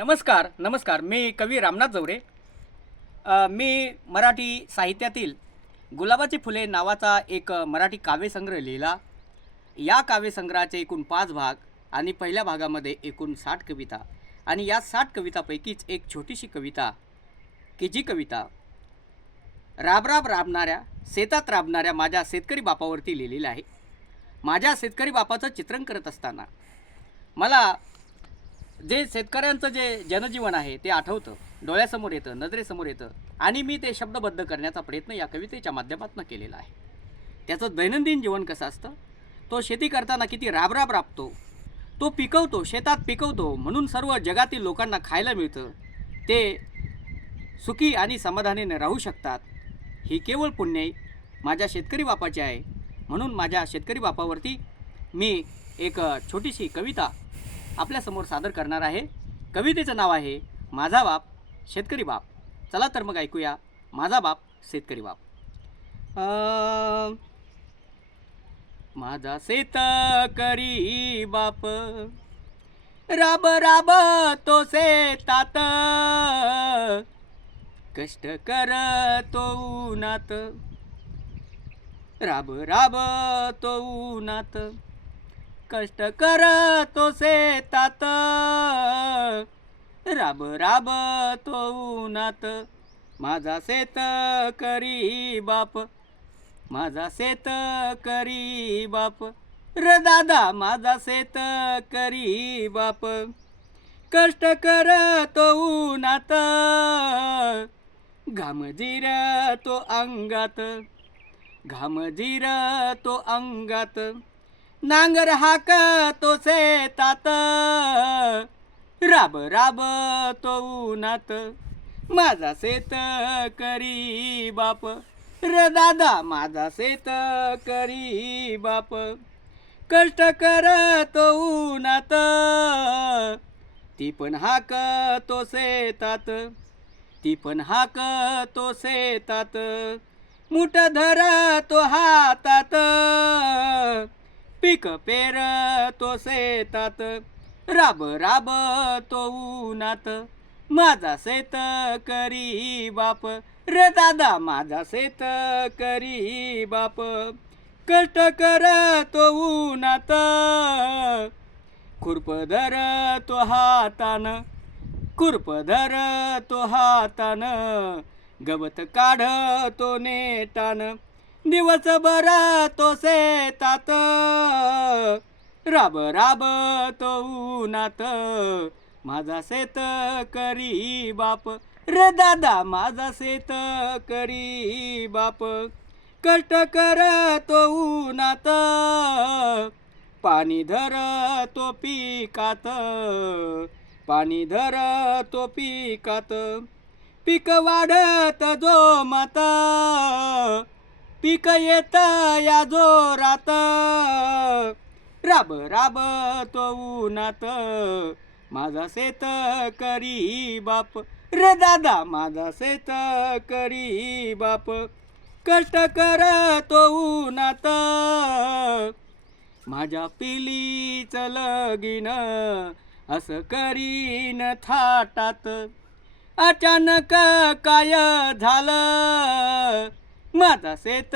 नमस्कार नमस्कार. मी कवी रामनाथ जवरे. मी मराठी साहित्यातील गुलाबाची फुले नावाचा एक मराठी काव्यसंग्रह लिहिला. या काव्यसंग्रहाचे एकूण पाच भाग आणि पहिल्या भागामध्ये एकूण साठ कविता. आणि या साठ कवितापैकीच एक छोटीशी कविता की जी कविता राबराब राबणाऱ्या शेतात राबणाऱ्या माझ्या शेतकरी बापावरती लिहिलेली आहे. माझ्या शेतकरी बापाचं चित्रण करत असताना मला जे शेतकऱ्यांचं जे जनजीवन आहे ते आठवतं डोळ्यासमोर येतं नजरेसमोर येतं. आणि मी ते शब्दबद्ध करण्याचा प्रयत्न या कवितेच्या माध्यमातून केलेला आहे. त्याचं दैनंदिन जीवन कसं असतं? तो शेती करताना किती राबराब राबतो? तो पिकवतो शेतात पिकवतो म्हणून सर्व जगातील लोकांना खायला मिळतं. ते सुखी आणि समाधानीने राहू शकतात. ही केवळ पुण्याई माझ्या शेतकरी बापाची आहे. म्हणून माझ्या शेतकरी बापावरती मी एक छोटीशी कविता आपल्यासमोर सादर करणार आहे. कवितेचं नाव आहे माझा बाप शेतकरी बाप. चला तर मग ऐकूया माझा बाप शेतकरी बाप. माझा शेतकरी बाप. राब राब तो शेतात. कष्ट करतो उन्हात. राब राब तो उन्हात. कष्ट करतो शेतात राब राब तो उन्हात. माझा शेत करी बाप. माझा शेत करी बाप. र दादा माझा शेत करी बाप. कष्ट करतो उन्हात. घामजीर तो अंगात. घामजीर तो अंगात. नांगर हाक तो शेतात. राब राब तो उन्हात. माझा शेत करी बाप. र दादा माझा शेत करी बाप. कष्ट करतो उन्हात. ती पण हाक तो शेतात. ती पण हाक तो शेतात. मुठ धर तो हातात. पीक पेर तो शेतात. राब राब तो उन्हात. माझा शेत करी बाप. रे दादा माझा शेत करी बाप. कष्ट कर तो उन्हात. खुरप धर तो हातान. खुरप धर तो हातान. गवत काढ तो नेटान. दिवसभर तो शेतात. राब राब तो उन्हात. माझा शेत करी बाप. रे दादा माझा शेत करी बाप. कष्ट कर तो उन्हात. पाणी धर तो पिकात. पाणी धर तो पिकात. पीक वाढत जो माता पीक येत या जोरात. राब राब तो उन्हात. माझा शेत करी बाप. रे दादा माझा शेत करी बाप. कष्ट कर तो उन्हात. माझ्या पिलीच लगीन असं करीन थाटात. अचानक काय झालं? माझा शेत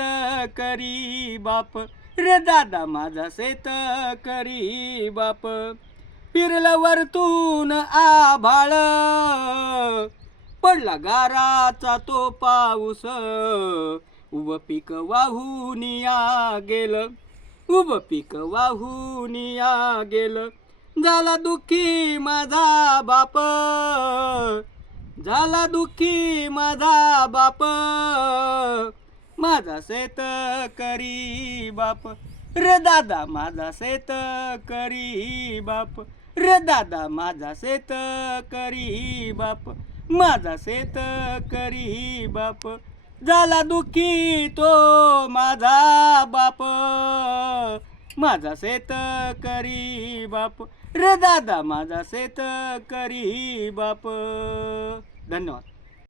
करी बाप. रे दादा माझा शेत करी बाप. फिरलं वरतून आभाळ. पडला गाराचा तो पाऊस. उभ पीक वाहून या गेलं. उभ पीक वाहून या गेलं. झाला दुःखी माझा बाप. झाला दुःखी माझा बाप. माझा शेत करी बाप. र दादा माझा शेत करी बाप. र दादा माझा शेत करी बाप. माझा शेत करी बाप. झाला दुःखी तो माझा बाप. माझा शेत करी बाप. र दादा माझा शेत करी बाप. धन्यवाद.